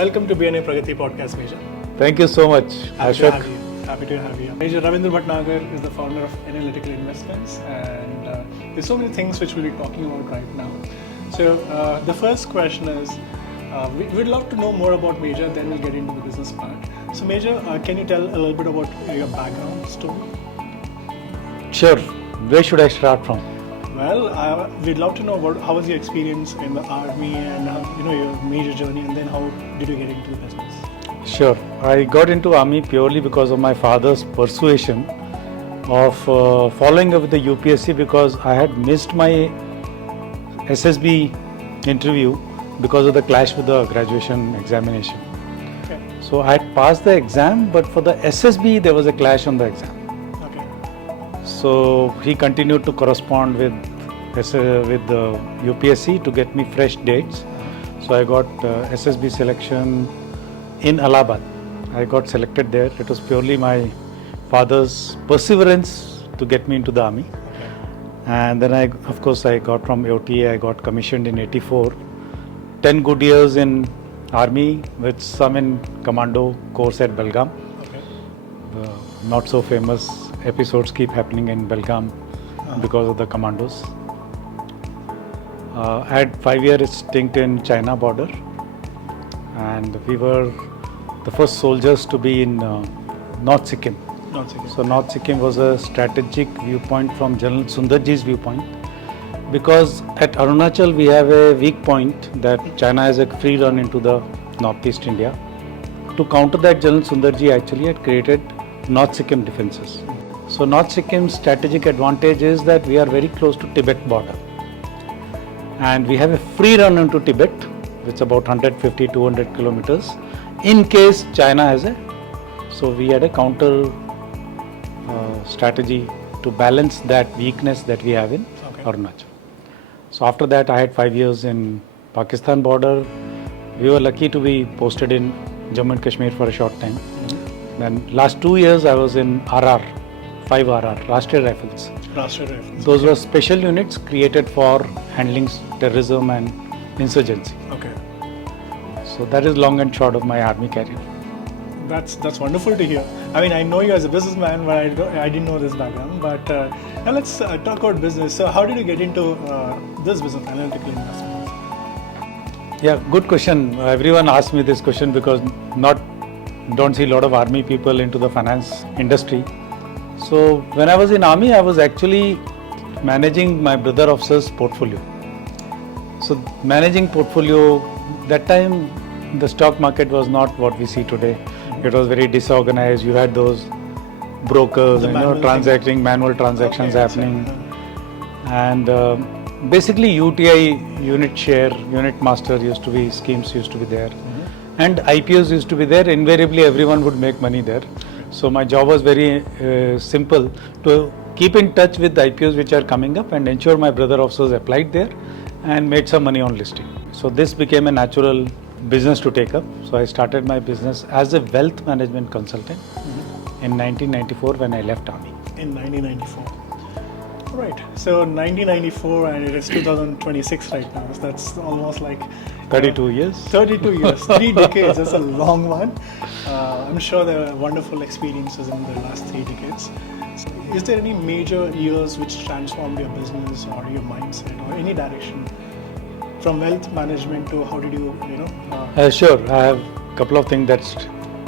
Welcome to BNI Pragathi Podcast, Major. Thank you so much, Ashfak. Happy to have you. Major Ravindra Bhatnagar is the founder of Analytical investments, and there's so many things which we'll be talking about right now. So the first question is, we'd love to know more about Major, then we'll get into the business part. So Major, can you tell a little bit about your background story? Sure. Where should I start from? Well, we'd love to know about how was your experience in the army and your major journey, and then how did you get into the business? Sure. I got into army purely because of my father's persuasion of following up with the UPSC, because I had missed my SSB interview because of the clash with the graduation examination. Okay. So I had passed the exam, but for the SSB there was a clash on the exam. Okay. So he continued to correspond with the UPSC to get me fresh dates. So I got SSB selection in Allahabad. I got selected there. It was purely my father's perseverance to get me into the army. Okay. And then I got from OTA, I got commissioned in 84. 10 good years in army with some in commando course at Belgaum. Okay. Not so famous episodes keep happening in Belgaum because of the commandos. I had 5-year stint in China border, and we were the first soldiers to be in North Sikkim. So North Sikkim was a strategic viewpoint from General Sundarji's viewpoint, because at Arunachal we have a weak point that China has a free run into the northeast India. To counter that, General Sundarji actually had created North Sikkim defences. So North Sikkim's strategic advantage is that we are very close to Tibet border, and we have a free run into Tibet, which is about 150-200 kilometers, in case China has a. So we had a counter strategy to balance that weakness that we have in Arunachal. So after that I had 5 years in Pakistan border. We were lucky to be posted in Jammu and Kashmir for a short time. Then last 2 years I was in RR, 5 RR, Rashtriya Rifles. Those were special units created for handling terrorism and insurgency. Okay. So that is long and short of my army career. That's wonderful to hear. I mean, I know you as a businessman, but I didn't know this background. But now let's talk about business. So how did you get into this business, analytical investments? Yeah, good question. Everyone asks me this question because don't see a lot of army people into the finance industry. So when I was in army, I was actually managing my brother officer's portfolio. So managing portfolio, that time the stock market was not what we see today. It was very disorganized. You had those brokers, manual transactions happening. And basically UTI, unit share, unit master schemes used to be there. And IPOs used to be there. Invariably everyone would make money there. So my job was very simple, to keep in touch with the IPOs which are coming up and ensure my brother officers applied there and made some money on listing. So this became a natural business to take up. So I started my business as a wealth management consultant in 1994 when I left army. In 1994. Right. So 1994 and it is 2026 right now. So that's almost like 32 years. 32 years, 3 decades. That's a long one. I'm sure there are wonderful experiences in the last 3 decades. So is there any major years which transformed your business or your mindset or any direction? From wealth management to how did you, Sure, I have a couple of things that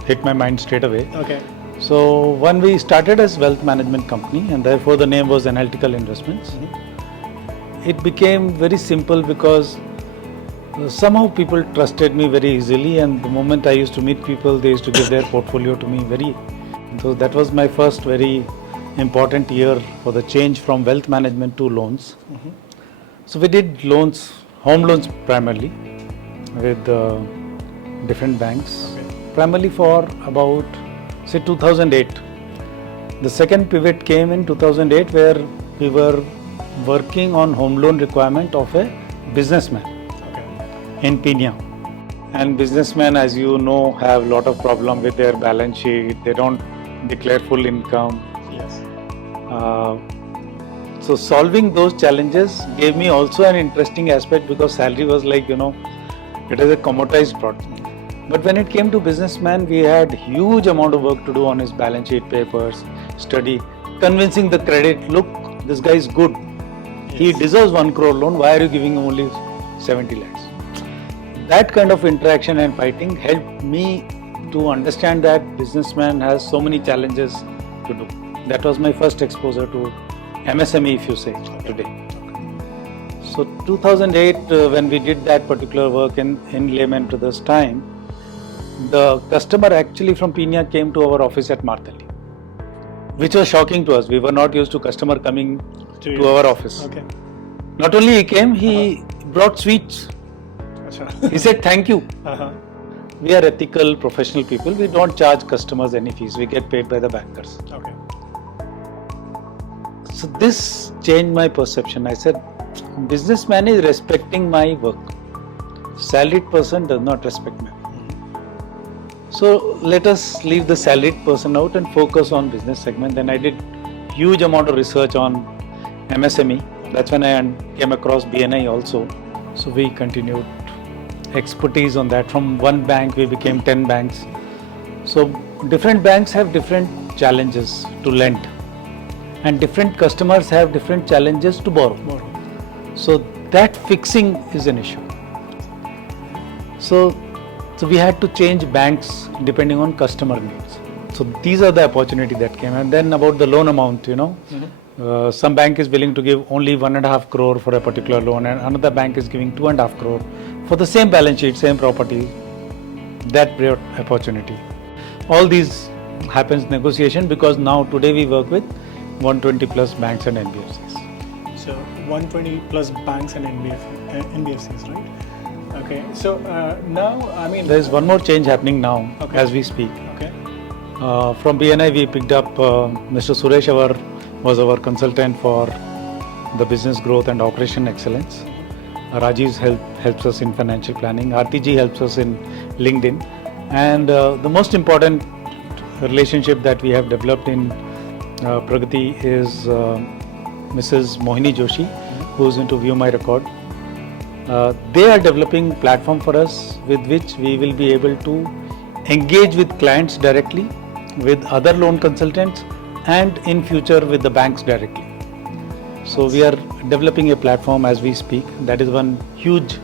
hit my mind straight away. Okay. So when we started as wealth management company, and therefore the name was Analytical Investments, it became very simple because somehow people trusted me very easily, and the moment I used to meet people, they used to give their portfolio to me So that was my first very important year for the change from wealth management to loans. So we did loans, home loans primarily with different banks, primarily for about 2008. The second pivot came in 2008 where we were working on home loan requirement of a businessman in Pina. And businessmen, as you know, have a lot of problem with their balance sheet. They don't declare full income. Yes. So solving those challenges gave me also an interesting aspect because salary was like, it is a commoditized product. But when it came to businessman, we had huge amount of work to do on his balance sheet papers, study, convincing the credit, look, this guy is good. Yes. He deserves 1 crore loan. Why are you giving him only 70 lakhs? That kind of interaction and fighting helped me to understand that businessman has so many challenges to do. That was my first exposure to MSME, if you say, today. So 2008, when we did that particular work in Lehman Brothers time, the customer actually from Pina came to our office at Martali, which was shocking to us. We were not used to customer coming to our office. Okay. Not only he came, he brought sweets. He said thank you. We are ethical, professional people. We don't charge customers any fees. We get paid by the bankers. Okay. So this changed my perception. I said, businessman is respecting my work. Salaried person does not respect me. So let us leave the salaried person out and focus on business segment. Then I did huge amount of research on MSME. That's when I came across BNI also. So we continued expertise on that. From one bank we became 10 banks. So different banks have different challenges to lend, and different customers have different challenges to borrow. So that fixing is an issue. So we had to change banks depending on customer needs. So these are the opportunity that came. And then about the loan amount, some bank is willing to give only 1.5 crore for a particular loan, and another bank is giving 2.5 crore for the same balance sheet, same property. That brought opportunity. All these happens negotiation, because now today we work with 120 plus banks and NBFCs. So 120 plus banks and NBFCs, right? Okay. So now, I mean, there is one more change happening now as we speak. Okay. From BNI we picked up Mr. Sirish was our consultant for the business growth and operation excellence. Rajiv helps us in financial planning. RTG helps us in LinkedIn. And the most important relationship that we have developed in Pragathi is Mrs. Mohini Joshi, who is into View My Record. They are developing platform for us with which we will be able to engage with clients directly, with other loan consultants, and in future with the banks directly. So we are developing a platform as we speak. That is one huge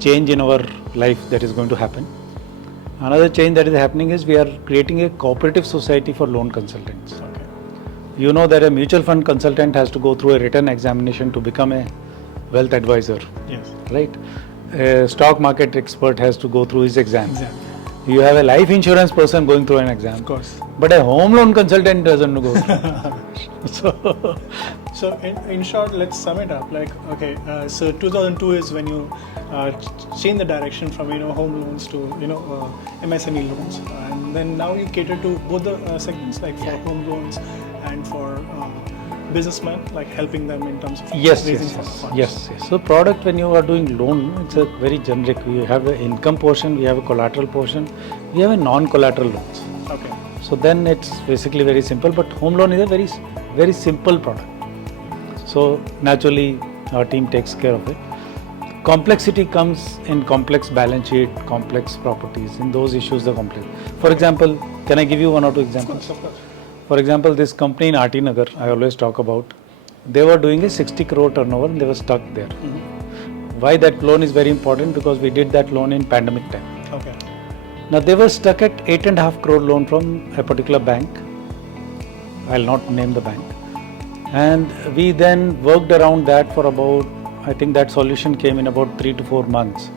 change in our life that is going to happen. Another change that is happening is we are creating a cooperative society for loan consultants. Okay. You know that a mutual fund consultant has to go through a written examination to become a wealth advisor. Yes. Right? A stock market expert has to go through his exam. Exactly. You have a life insurance person going through an exam. Of course. But a home loan consultant doesn't go through. So in short, let's sum it up. Like, okay, so 2002 is when you change the direction from home loans to MSME loans, and then now you cater to both the segments, like for home loans and for businessmen, like helping them in terms of raising funds. Yes. So product, when you are doing loan, it's a very generic. We have an income portion, we have a collateral portion, we have a non-collateral loans. Okay. So then it's basically very simple, but home loan is a very, very simple product. So naturally our team takes care of it. Complexity comes in complex balance sheet, complex properties. In those issues, the complex. For example, can I give you one or two examples? Of course. For example, this company in RT Nagar, I always talk about, they were doing a 60 crore turnover and they were stuck there. Mm-hmm. Why that loan is very important? Because we did that loan in pandemic time. Okay. Now they were stuck at 8.5 crore loan from a particular bank. I'll not name the bank. And we then worked around that for about, I think that solution came in about 3 to 4 months.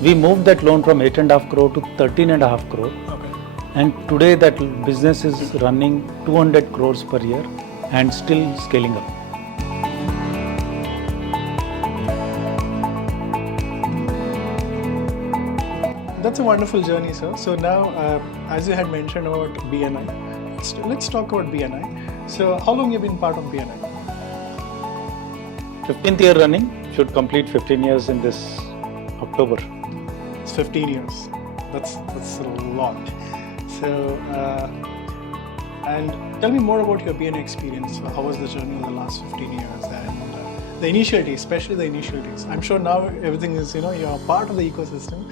We moved that loan from 8.5 crore to 13.5 crore. Okay. And today that business is running 200 crores per year and still scaling up. That's a wonderful journey, sir. So now, as you had mentioned about BNI, let's talk about BNI. So how long have you been part of BNI? 15th year running, should complete 15 years in this October. It's 15 years. That's a lot. So, and tell me more about your BNI experience. So how was the journey over the last 15 years and the initial days, especially the initial days? I'm sure now everything is, you're part of the ecosystem,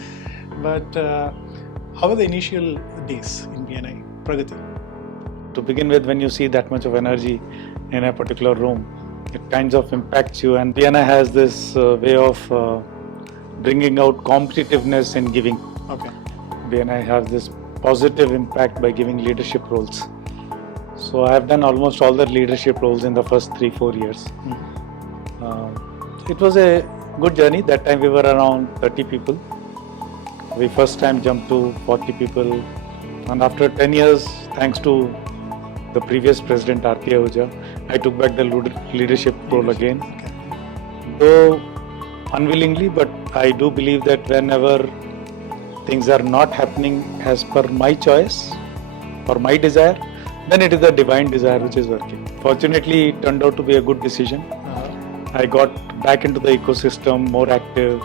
but how were the initial days in BNI Pragathi? To begin with, when you see that much of energy in a particular room, it kinds of impacts you. And BNI has this way of bringing out competitiveness in giving. Okay. BNI has this positive impact by giving leadership roles. So I have done almost all the leadership roles in the first 3-4 years. It was a good journey. That time we were around 30 people. We first time jumped to 40 people, and after 10 years, thanks to the previous president R.K. Ahuja, I took back the leadership role again. Okay. Though unwillingly, but I do believe that whenever things are not happening as per my choice or my desire, then it is the divine desire which is working. Fortunately, it turned out to be a good decision. I got back into the ecosystem, more active,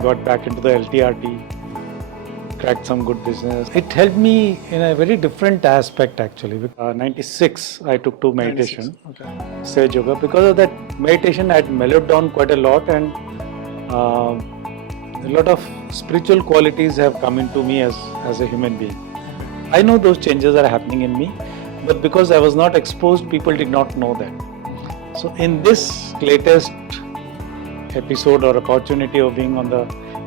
got back into the LTRT, cracked some good business. It helped me in a very different aspect actually. 96, I took to meditation, 96. Okay. Sage Yoga. Because of that meditation, I had mellowed down quite a lot, and a lot of spiritual qualities have come into me as a human being. I know those changes are happening in me, but because I was not exposed, people did not know that. So in this latest episode or opportunity of being on the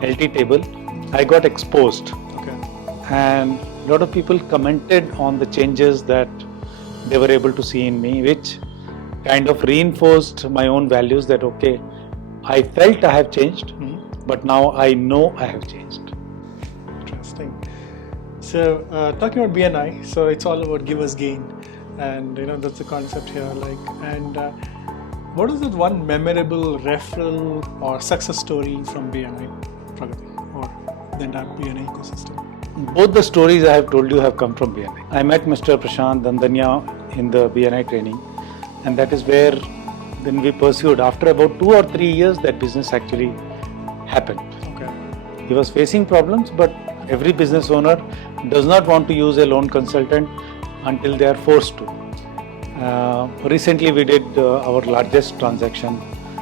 LT table, I got exposed. Okay. And a lot of people commented on the changes that they were able to see in me, which kind of reinforced my own values that, okay, I felt I have changed, but now I know I have changed. Interesting. So talking about BNI, so it's all about givers gain, and that's the concept here. What is that one memorable referral or success story from BNI Pragathi or the entire BNI ecosystem? Both the stories I have told you have come from BNI. I met Mr. Prashant Dandanya in the BNI training, and that is where then we pursued. After about 2 or 3 years, that business actually happened. Okay. He was facing problems, but every business owner does not want to use a loan consultant until they are forced to. Recently we did our largest transaction,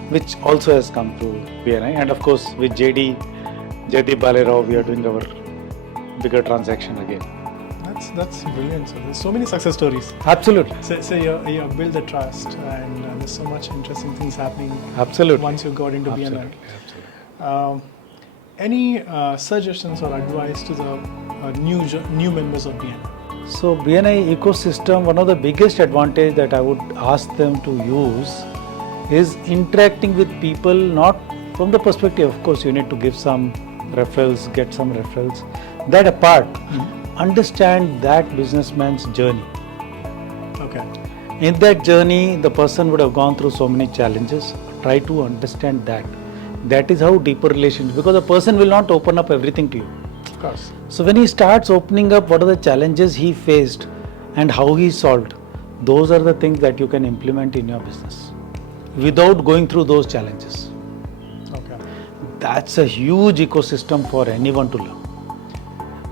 which also has come through BNI, and of course with Jaideep Balerao we are doing our bigger transaction again. That's brilliant. So there's so many success stories. Absolutely. So you build the trust, and there's so much interesting things happening. Absolutely. Once you got into BNI. Absolutely. Any suggestions or advice to the new members of BNI? So BNI ecosystem, one of the biggest advantage that I would ask them to use is interacting with people, not from the perspective, of course you need to give some referrals, get some referrals. That apart, understand that businessman's journey. Okay. In that journey, the person would have gone through so many challenges. Try to understand that. That is how deeper relations, because the person will not open up everything to you. Of course. So when he starts opening up what are the challenges he faced and how he solved, those are the things that you can implement in your business without going through those challenges. Okay. That's a huge ecosystem for anyone to learn.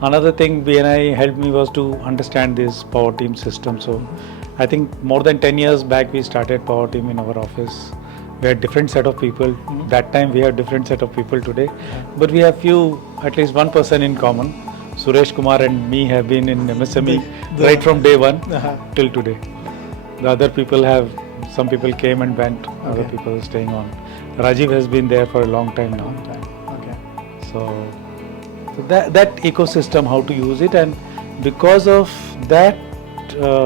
Another thing BNI helped me was to understand this power team system. So I think more than 10 years back we started power team in our office. We had different set of people. That time we have different set of people today. But we have at least one person in common. Suresh Kumar and me have been in MSME right from day one till today. The other people some people came and went, other people are staying on. Rajiv has been there for a long time now. Okay. So that ecosystem, how to use it, and because of that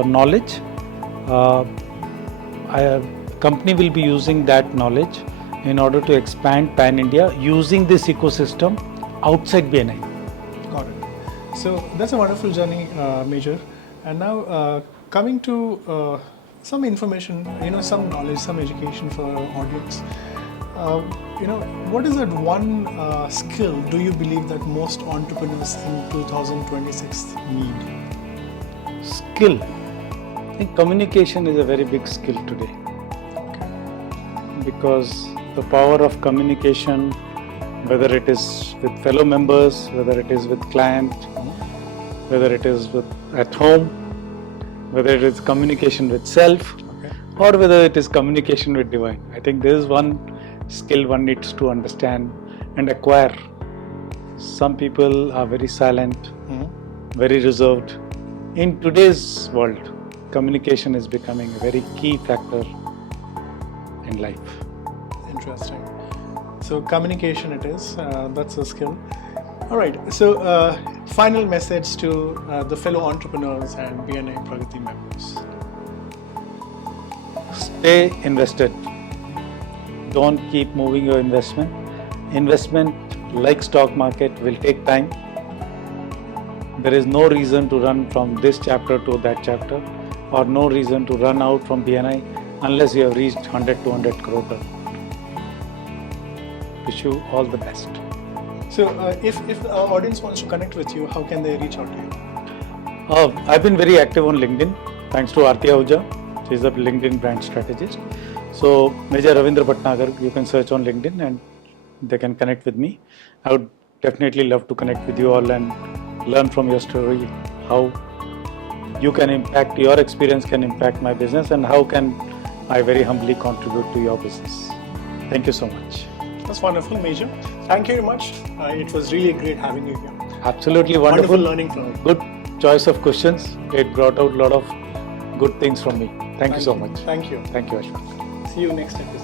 knowledge, company will be using that knowledge in order to expand pan-India using this ecosystem outside BNI. Got it. So that's a wonderful journey, Major. And now coming to some information, some knowledge, some education for our audience. What is that one skill do you believe that most entrepreneurs in 2026 need? Skill. I think communication is a very big skill today. Because the power of communication, whether it is with fellow members, whether it is with client, whether it is at home, whether it is communication with self, or whether it is communication with divine. I think there is one skill one needs to understand and acquire. Some people are very silent, very reserved. In today's world, communication is becoming a very key factor in life. Interesting. So communication it is, that's a skill. All right, so final message to the fellow entrepreneurs and BNI Pragathi members. Stay invested. Don't keep moving your investment. Investment, like stock market, will take time. There is no reason to run from this chapter to that chapter, or no reason to run out from BNI unless you have reached 100 200 crore. Wish you all the best. So if the audience wants to connect with you, how can they reach out to you? I've been very active on LinkedIn, thanks to Aarti Ahuja. She is a LinkedIn brand strategist. So Major Ravindra Bhatnagar, you can search on LinkedIn and they can connect with me. I would definitely love to connect with you all and learn from your story, how you can impact, your experience can impact my business, and how can I very humbly contribute to your business. Thank you so much. That's wonderful, Major. Thank you very much. It was really great having you here. Absolutely wonderful. Learning from you. Good choice of questions. It brought out a lot of good things from me. Thank you so much. Thank you. Thank you, Ashfak. See you next episode.